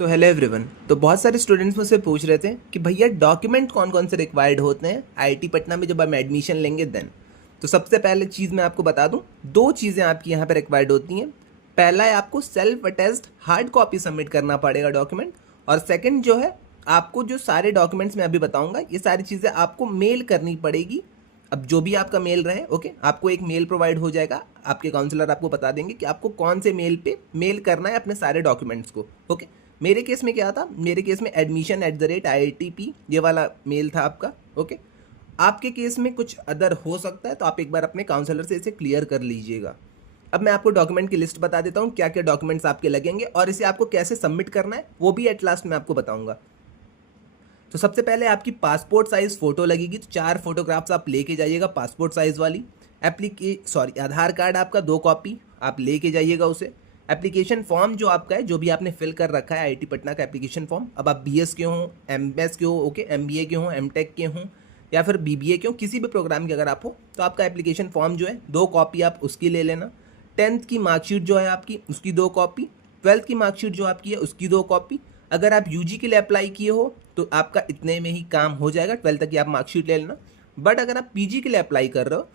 तो hello everyone. तो बहुत सारे स्टूडेंट्स मुझसे पूछ रहे थे कि भैया डॉक्यूमेंट कौन कौन से रिक्वायर्ड होते हैं आईआईटी पटना में जब हम एडमिशन लेंगे देन। तो सबसे पहले चीज़ मैं आपको बता दूं, दो चीज़ें आपकी यहाँ पे रिक्वायर्ड होती हैं। पहला है आपको self attest hard copy submit करना पड़ेगा डॉक्यूमेंट, और सेकंड जो है आपको जो सारे डॉक्यूमेंट्स मैं अभी बताऊँगा ये सारी चीज़ें आपको मेल करनी पड़ेगी। अब जो भी आपका मेल रहे, ओके, आपको एक मेल प्रोवाइड हो जाएगा, आपके काउंसलर आपको बता देंगे कि आपको कौन से मेल पे मेल करना है अपने सारे डॉक्यूमेंट्स को। ओके, मेरे केस में क्या था, मेरे केस में admission@IITP ये वाला मेल था आपका। ओके, आपके केस में कुछ अदर हो सकता है, तो आप एक बार अपने काउंसलर से इसे क्लियर कर लीजिएगा। अब मैं आपको डॉक्यूमेंट की लिस्ट बता देता हूँ, क्या क्या डॉक्यूमेंट्स आपके लगेंगे और इसे आपको कैसे सबमिट करना है वो भी एट लास्ट में आपको बताऊँगा। तो सबसे पहले आपकी पासपोर्ट साइज़ फ़ोटो लगेगी, तो 4 फोटोग्राफ्स आप लेके जाइएगा पासपोर्ट साइज़ वाली। आधार कार्ड आपका 2 कॉपी आप लेके जाइएगा उसे। एप्लीकेशन फॉर्म जो आपका है, जो भी आपने फिल कर रखा है आईआईटी पटना का एप्लीकेशन फॉर्म, अब आप बीएस के हों, एमएस के हो, ओके, एमबीए के हों, एमटेक के हों या फिर बीबीए के हों, किसी भी प्रोग्राम के अगर आप हो, तो आपका एप्लीकेशन फॉर्म जो है 2 कॉपी आप उसकी ले लेना। 10th की मार्कशीट जो है आपकी उसकी 2 कॉपी, 12th की मार्कशीट जो आपकी है उसकी 2 कॉपी। अगर आप यूजी के लिए अप्लाई किए हो तो आपका इतने में ही काम हो जाएगा, 12th तक की आप मार्कशीट ले लेना। बट अगर आप पीजी के लिए अप्लाई कर रहे हो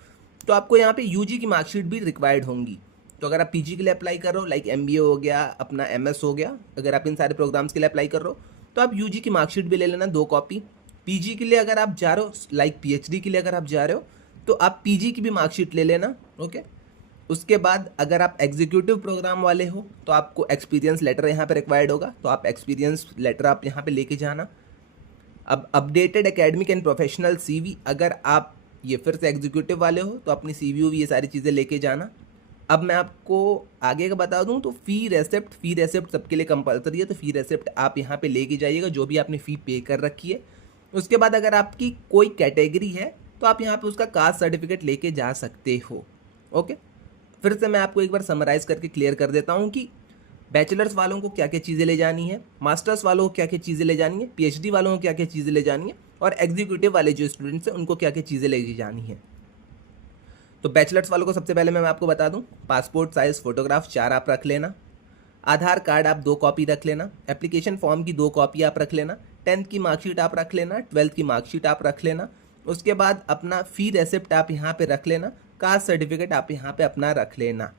तो आपको यहाँ पे यूजी की मार्कशीट भी रिक्वायर्ड होंगी। तो अगर आप पीजी के लिए अप्लाई कर रहे हो, लाइक एमबीए हो गया, अपना एमएस हो गया, अगर आप इन सारे प्रोग्राम्स के लिए अप्लाई कर रहे हो तो आप यूजी की मार्कशीट भी ले लेना 2 कॉपी। पीजी के लिए अगर आप जा रहे हो, लाइक पीएचडी के लिए अगर आप जा रहे हो तो आप पीजी की भी मार्कशीट ले लेना। ओके, उसके बाद अगर आप एग्जीक्यूटिव प्रोग्राम वाले हो तो आपको एक्सपीरियंस लेटर यहाँ पे रिक्वायर्ड होगा, तो आप एक्सपीरियंस लेटर आप यहाँ पे लेके जाना। अब updated academic and professional CV, अगर आप ये फिर से एग्जीक्यूटिव वाले हो तो अपनी सीवी भी ये सारी चीज़ें लेके जाना। अब मैं आपको आगे का बता दूं तो फ़ी रेसिप्ट सबके लिए कंपलसरी है, तो फ़ी रेसिप्ट आप यहाँ पे लेके जाइएगा जो भी आपने फ़ी पे कर रखी है। उसके बाद अगर आपकी कोई कैटेगरी है तो आप यहाँ पे उसका कास्ट सर्टिफिकेट लेके जा सकते हो। ओके, फिर से मैं आपको एक बार समराइज़ करके क्लियर कर देता हूँ कि बैचलर्स वालों को क्या क्या चीज़ें ले जानी है, मास्टर्स वालों को क्या क्या चीज़ें ले जानी है, पीएचडी वालों को क्या क्या चीज़ें ले जानी है, और एग्जीक्यूटिव वाले जो स्टूडेंट्स हैं उनको क्या क्या चीज़ें ले जानी है। तो बैचलर्स वालों को सबसे पहले मैं आपको बता दूं, पासपोर्ट साइज़ फ़ोटोग्राफ 4 आप रख लेना, आधार कार्ड आप 2 कॉपी रख लेना, एप्लीकेशन फॉर्म की 2 कॉपी आप रख लेना, 10th की मार्कशीट आप रख लेना, 12th की मार्कशीट आप रख लेना। उसके बाद अपना फ़ी रेसिप्ट आप यहाँ पे रख लेना, कास्ट सर्टिफिकेट आप यहाँ पे अपना रख लेना।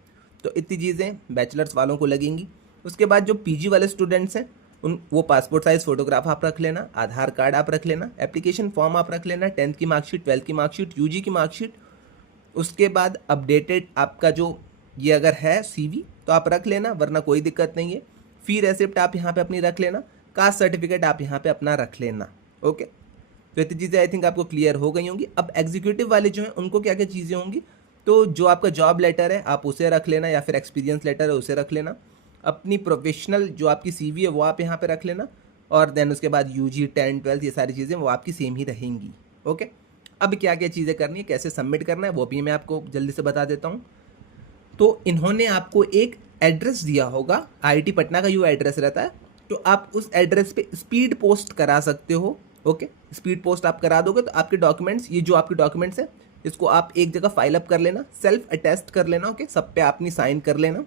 तो इतनी चीज़ें बैचलर्स वालों को लगेंगी। उसके बाद जो पीजी वाले स्टूडेंट्स हैं उन वो पासपोर्ट साइज़ फ़ोटोग्राफ आप रख लेना, आधार कार्ड आप रख लेना, एप्लीकेशन फॉर्म आप रख लेना, 10th की मार्कशीट, 12th की मार्कशीट, यूजी की मार्कशीट। उसके बाद अपडेटेड आपका जो ये अगर है सीवी तो आप रख लेना, वरना कोई दिक्कत नहीं है। फ़ी रेसिप्ट आप यहाँ पे अपनी रख लेना, कास्ट सर्टिफिकेट आप यहाँ पे अपना रख लेना। ओके, तो इतनी चीज़ें आई थिंक आपको क्लियर हो गई होंगी। अब एग्जीक्यूटिव वाले जो हैं उनको क्या क्या चीज़ें होंगी, तो जो आपका जॉब लेटर है आप उसे रख लेना, या फिर एक्सपीरियंस लेटर है उसे रख लेना। अपनी प्रोफेशनल जो आपकी सीवी है वो आप यहाँ पे रख लेना, और देन उसके बाद यूजी 10 12 ये सारी चीज़ें वो आपकी सेम ही रहेंगी। ओके, अब क्या क्या चीज़ें करनी है, कैसे सबमिट करना है वो भी मैं आपको जल्दी से बता देता हूँ। तो इन्होंने आपको एक एड्रेस दिया होगा, आईआईटी पटना का जो एड्रेस रहता है, तो आप उस एड्रेस पे स्पीड पोस्ट करा सकते हो। ओके, स्पीड पोस्ट आप करा दोगे तो आपके डॉक्यूमेंट्स, ये जो आपके डॉक्यूमेंट्स हैं इसको आप एक जगह फाइल अप कर लेना, सेल्फ अटेस्ट कर लेना। ओके, सब पे आपने साइन कर लेना,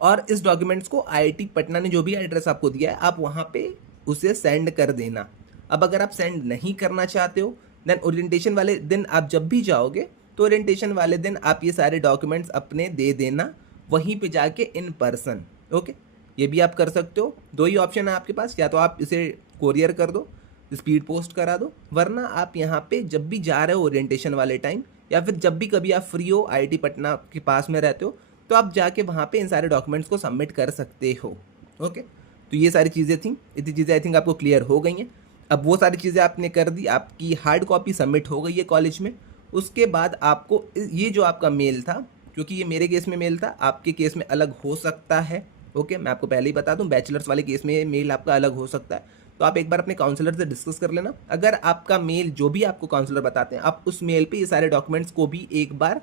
और इस डॉक्यूमेंट्स को आईआईटी पटना ने जो भी एड्रेस आपको दिया है आप वहाँ पे उसे सेंड कर देना। अब अगर आप सेंड नहीं करना चाहते हो देन ओरिएंटेशन वाले दिन आप जब भी जाओगे तो ओरिएंटेशन वाले दिन आप ये सारे डॉक्यूमेंट्स अपने दे देना वहीं पे जाके इन पर्सन। ओके, ये भी आप कर सकते हो, 2 ही ऑप्शन है आपके पास, या तो आप इसे कोरियर कर दो, स्पीड पोस्ट करा दो, वरना आप यहाँ पे जब भी जा रहे हो ओरिएंटेशन वाले टाइम, या फिर जब भी कभी आप फ्री हो आईआईटी पटना के पास में रहते हो तो आप जाके वहाँ पे इन सारे डॉक्यूमेंट्स को सबमिट कर सकते हो। ओके, तो ये सारी चीज़ें थी, इतनी चीज़ें आई थिंक आपको क्लियर हो गई हैं। अब वो सारी चीज़ें आपने कर दी, आपकी हार्ड कॉपी सबमिट हो गई है कॉलेज में। उसके बाद आपको ये जो आपका मेल था, क्योंकि ये मेरे केस में मेल था, आपके केस में अलग हो सकता है। ओके, मैं आपको पहले ही बता दूं, बैचलर्स वाले केस में मेल आपका अलग हो सकता है, तो आप एक बार अपने काउंसलर से डिस्कस कर लेना। अगर आपका मेल जो भी आपको काउंसलर बताते हैं आप उस मेल पे ये सारे डॉक्यूमेंट्स को भी एक बार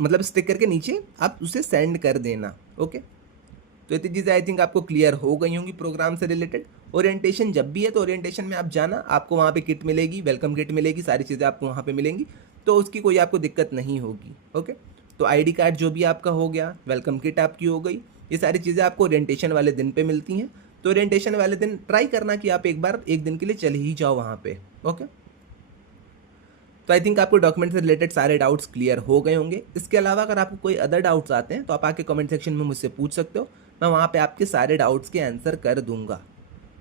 मतलब स्टिक करके नीचे आप उसे सेंड कर देना। ओके, तो इतनी चीज़ें आई थिंक आपको क्लियर हो गई होंगी प्रोग्राम से रिलेटेड। ओरिएंटेशन जब भी है तो ओरिएंटेशन में आप जाना, आपको वहाँ पे किट मिलेगी, वेलकम किट मिलेगी, सारी चीज़ें आपको वहाँ पे मिलेंगी, तो उसकी कोई आपको दिक्कत नहीं होगी। ओके, तो आईडी कार्ड जो भी आपका हो गया, वेलकम किट आपकी हो गई, ये सारी चीज़ें आपको ओरिएंटेशन वाले दिन पे मिलती हैं। तो ओरिएंटेशन वाले दिन ट्राई करना कि आप एक दिन के लिए चले ही जाओ वहाँ पे। ओके, तो आई थिंक आपको डॉक्यूमेंट से रिलेटेड सारे डाउट्स क्लियर हो गए होंगे। इसके अलावा अगर आपको कोई अदर डाउट्स आते हैं तो आप आके कमेंट सेक्शन में मुझसे पूछ सकते हो, मैं वहाँ पे आपके सारे डाउट्स के आंसर कर दूंगा।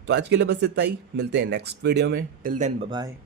तो आज के लिए बस इतना ही, मिलते हैं नेक्स्ट वीडियो में। Till then bye bye.